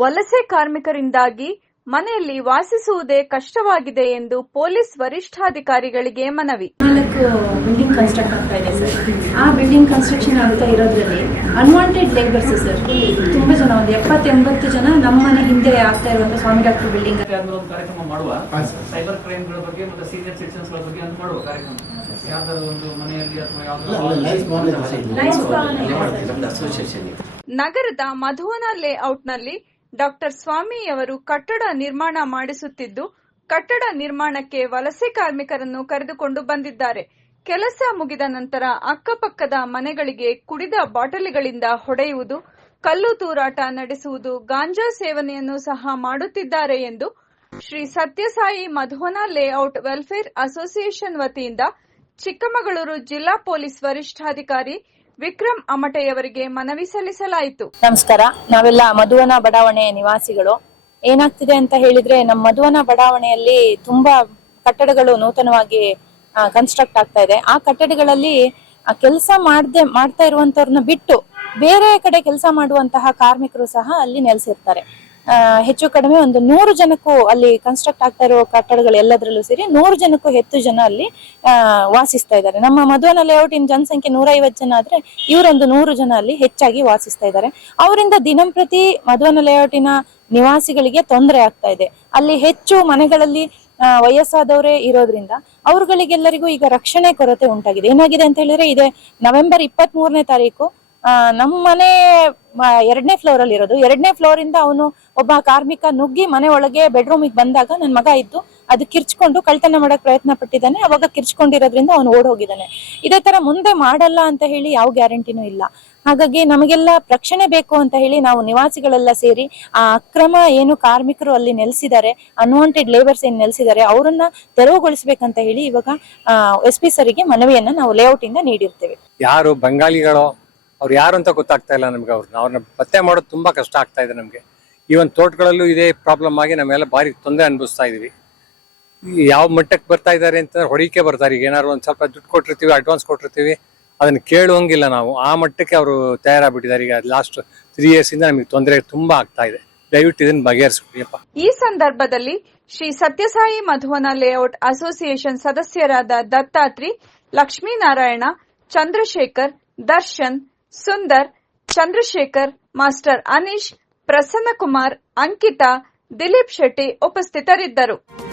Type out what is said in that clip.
ವಲಸೆ ಕಾರ್ಮಿಕರಿಂದಾಗಿ ಮನೆಯಲ್ಲಿ ವಾಸಿಸುವುದೇ ಕಷ್ಟವಾಗಿದೆ ಎಂದು ಪೊಲೀಸ್ ವರಿಷ್ಠಾಧಿಕಾರಿಗಳಿಗೆ ಮನವಿ. ನಾಲ್ಕು ಬಿಲ್ಡಿಂಗ್ ಕನ್ಸ್ಟ್ರಕ್ಟ್ ಆಗ್ತಾ ಇದೆ ಸರ್. ಆ ಬಿಲ್ಡಿಂಗ್ ಕನ್ಸ್ಟ್ರಕ್ಷನ್ ಆಗ್ತಾ ಇರೋದ್ರಲ್ಲಿ ಅನ್ವಾಂಟೆಡ್ ಲೇಬರ್ಸ್ ಸರ್. ತುಂಬಾ ಜನ ಒಂದು ಎಪ್ಪತ್ತು ಎಂಬತ್ತು ಜನ ನಮ್ಮ ಮನೆ ಹಿಂದೆ ಆಗ್ತಾ ಇರುವಂಥ ಸ್ವಾಮಿ ಡಾಕ್ಟರ್ ಬಿಲ್ಡಿಂಗ್ ಕಾರ್ಯಕ್ರಮ ಮಾಡುವ ಸೈಬರ್ ಕ್ರೈಮ್ಗಳ ಬಗ್ಗೆ ಮತ್ತೆ ಸೀನಿಯರ್ ಸಿಟಿಸನ್ಸ್ಗಳ ಬಗ್ಗೆ ಅಂತ ಮಾಡುವ ಕಾರ್ಯಕ್ರಮ. ಯಾವ್ದಾದ್ರು ಒಂದು ಮನೆಯಲ್ಲಿ ಅಥವಾ ಯಾವ್ದಾದ್ರು ನಗರದ ಮಧುವನ ಲೇಔಟ್ನಲ್ಲಿ ಡಾಕ್ಟರ್ ಸ್ವಾಮಿಯವರು ಕಟ್ಟಡ ನಿರ್ಮಾಣ ಮಾಡಿಸುತ್ತಿದ್ದು, ಕಟ್ಟಡ ನಿರ್ಮಾಣಕ್ಕೆ ವಲಸೆ ಕಾರ್ಮಿಕರನ್ನು ಕರೆದುಕೊಂಡು ಬಂದಿದ್ದಾರೆ. ಕೆಲಸ ಮುಗಿದ ನಂತರ ಅಕ್ಕಪಕ್ಕದ ಮನೆಗಳಿಗೆ ಕುಡಿದ ಬಾಟಲಿಗಳಿಂದ ಹೊಡೆಯುವುದು, ಕಲ್ಲು ತೂರಾಟ ನಡೆಸುವುದು, ಗಾಂಜಾ ಸೇವನೆಯನ್ನು ಸಹ ಮಾಡುತ್ತಿದ್ದಾರೆ ಎಂದು Shri Sathyasai Madhuvana layout welfare association ವತಿಯಿಂದ ಚಿಕ್ಕಮಗಳೂರು ಜಿಲ್ಲಾ ಪೊಲೀಸ್ ವರಿಷ್ಠಾಧಿಕಾರಿ ವಿಕ್ರಮ್ ಅಮಟೆಯವರಿಗೆ ಮನವಿ ಸಲ್ಲಿಸಲಾಯಿತು. ನಮಸ್ಕಾರ. ನಾವೆಲ್ಲ ಮಧುವನ ಬಡಾವಣೆಯ ನಿವಾಸಿಗಳು. ಏನಾಗ್ತಿದೆ ಅಂತ ಹೇಳಿದ್ರೆ ನಮ್ಮ ಮಧುವನ ಬಡಾವಣೆಯಲ್ಲಿ ತುಂಬಾ ಕಟ್ಟಡಗಳು ನೂತನವಾಗಿ ಕನ್ಸ್ಟ್ರಕ್ಟ್ ಆಗ್ತಾ ಇದೆ. ಆ ಕಟ್ಟಡಗಳಲ್ಲಿ ಕೆಲಸ ಮಾಡದೆ, ಮಾಡ್ತಾ ಇರುವಂತವ್ರನ್ನ ಬಿಟ್ಟು ಬೇರೆ ಕಡೆ ಕೆಲಸ ಮಾಡುವಂತಹ ಕಾರ್ಮಿಕರು ಸಹ ಅಲ್ಲಿ ನೆಲೆಸಿರ್ತಾರೆ. ಹೆಚ್ಚು ಕಡಿಮೆ ಒಂದು ನೂರು ಜನಕ್ಕೂ ಅಲ್ಲಿ ಕನ್ಸ್ಟ್ರಕ್ಟ್ ಆಗ್ತಾ ಇರೋ ಕಟ್ಟಡಗಳು ಎಲ್ಲದರಲ್ಲೂ ಸೇರಿ ನೂರು ಜನಕ್ಕೂ ಹೆಚ್ಚು ಜನ ಅಲ್ಲಿ ವಾಸಿಸ್ತಾ ಇದ್ದಾರೆ. ನಮ್ಮ ಮಧುವನ ಲೇಔಟಿನ ಜನಸಂಖ್ಯೆ ನೂರ ಜನ ಆದ್ರೆ ಇವರೊಂದು ನೂರು ಜನ ಅಲ್ಲಿ ಹೆಚ್ಚಾಗಿ ವಾಸಿಸ್ತಾ ಇದ್ದಾರೆ. ಅವರಿಂದ ದಿನಂಪ್ರತಿ ಮಧುವನ ಲೇಔಟಿನ ನಿವಾಸಿಗಳಿಗೆ ತೊಂದರೆ ಆಗ್ತಾ ಇದೆ. ಅಲ್ಲಿ ಹೆಚ್ಚು ಮನೆಗಳಲ್ಲಿ ವಯಸ್ಸಾದವರೇ ಇರೋದ್ರಿಂದ ಅವ್ರಗಳಿಗೆಲ್ಲರಿಗೂ ಈಗ ರಕ್ಷಣೆ ಕೊರತೆ ಉಂಟಾಗಿದೆ. ಏನಾಗಿದೆ ಅಂತ ಹೇಳಿದ್ರೆ ಇದೆ ನವೆಂಬರ್ ಇಪ್ಪತ್ತ್ ಮೂರನೇ ತಾರೀಕು ನಮ್ಮ ಮನೆ ಎರಡನೇ ಫ್ಲೋರ್ ಅಲ್ಲಿ ಇರೋದು. ಎರಡನೇ ಫ್ಲೋರ್ ಇಂದ ಅವನು ಒಬ್ಬ ಕಾರ್ಮಿಕ ನುಗ್ಗಿ ಮನೆ ಒಳಗೆ ಬೆಡ್ರೂಮಿಗೆ ಬಂದಾಗ ನನ್ನ ಮಗ ಇದ್ದು ಅದು ಕಿರ್ಚ್ಕೊಂಡು ಕಳ್ತನ ಮಾಡಕ್ ಪ್ರಯತ್ನ ಪಟ್ಟಿದ್ದಾನೆ. ಅವಾಗ ಕಿರ್ಚ್ಕೊಂಡಿರೋದ್ರಿಂದ ಅವನು ಓಡ್ ಹೋಗಿದ್ದಾನೆ. ಇದೇ ತರ ಮುಂದೆ ಮಾಡಲ್ಲ ಅಂತ ಹೇಳಿ ಯಾವ ಗ್ಯಾರಂಟಿನೂ ಇಲ್ಲ. ಹಾಗಾಗಿ ನಮಗೆಲ್ಲ ರಕ್ಷಣೆ ಬೇಕು ಅಂತ ಹೇಳಿ ನಾವು ನಿವಾಸಿಗಳೆಲ್ಲ ಸೇರಿ ಆ ಅಕ್ರಮ ಏನು ಕಾರ್ಮಿಕರು ಅಲ್ಲಿ ನೆಲೆಸಿದ್ದಾರೆ ಅನ್ವಾಂಟೆಡ್ ಲೇಬರ್ಸ್ ಏನ್ ನೆಲೆಸಿದ್ದಾರೆ, ಅವರನ್ನ ತೆರವುಗೊಳಿಸ್ಬೇಕಂತ ಹೇಳಿ ಇವಾಗ ಎಸ್ ಪಿ ಸರಿಗೆ ಮನವಿಯನ್ನ ನಾವು ಲೇಔಟ್ ಇಂದ ನೀಡಿರ್ತೇವೆ. ಯಾರು ಬಂಗಾಳಿಗಳೋ ಅವ್ರು ಯಾರು ಅಂತ ಗೊತ್ತಾಗ್ತಾ ಇಲ್ಲ ನಮ್ಗೆ ಅವ್ರನ್ನ ಅವ್ರನ್ನ ಪತ್ತೆ ಮಾಡೋದು ತುಂಬಾ ಕಷ್ಟ ಆಗ್ತಾ ಇದೆ ನಮ್ಗೆ. ಈವನ್ ತೋಟಗಳಲ್ಲೂ ಇದೇ ಪ್ರಾಬ್ಲಮ್ ಆಗಿ ನಮ್ಮೆಲ್ಲ ಭಾರಿ ತೊಂದರೆ ಅನುಭವಿಸ್ತಾ ಇದೀವಿ. ಯಾವ ಮಟ್ಟಕ್ಕೆ ಬರ್ತಾ ಇದ್ದಾರೆ ಅಂತ ಹೊಡಿಕೆ ಬರ್ತಾರೆ. ಈಗ ಏನಾದ್ರು ಒಂದು ಸ್ವಲ್ಪ ದುಡ್ಡು ಕೊಟ್ಟಿರ್ತೀವಿ ಅಡ್ವಾನ್ಸ್ ಕೊಟ್ಟಿರ್ತೀವಿ, ಅದನ್ನ ಕೇಳುವಂಗಿಲ್ಲ ನಾವು. ಆ ಮಟ್ಟಕ್ಕೆ ಅವರು ತಯಾರಾಗ್ಬಿಟ್ಟಿದ್ದಾರೆ. ಈಗ ಲಾಸ್ಟ್ ತ್ರೀ ಇಯರ್ಸ್ ಇಂದ ನಮಗೆ ತೊಂದರೆ ತುಂಬಾ ಆಗ್ತಾ ಇದೆ. ದಯವಿಟ್ಟು ಇದನ್ನ ಬಗೆಹರಿಸ್ಬಿಡಿಯಪ್ಪ ಈ ಸಂದರ್ಭದಲ್ಲಿ ಶ್ರೀ ಸತ್ಯಸಾಯಿ ಮಧುವನ ಲೇಔಟ್ ಅಸೋಸಿಯೇಷನ್ ಸದಸ್ಯರಾದ ದತ್ತಾತ್ರಿ, ಲಕ್ಷ್ಮೀನಾರಾಯಣ, ಚಂದ್ರಶೇಖರ್, ದರ್ಶನ್ ಸುಂದರ್ ಚಂದ್ರಶೇಖರ್ ಮಾಸ್ಟರ್ ಅನೀಶ್ ಪ್ರಸನ್ನಕುಮಾರ್ ಅಂಕಿತಾ ದಿಲೀಪ್ ಶೆಟ್ಟಿ ಉಪಸ್ಥಿತರಿದ್ದರು.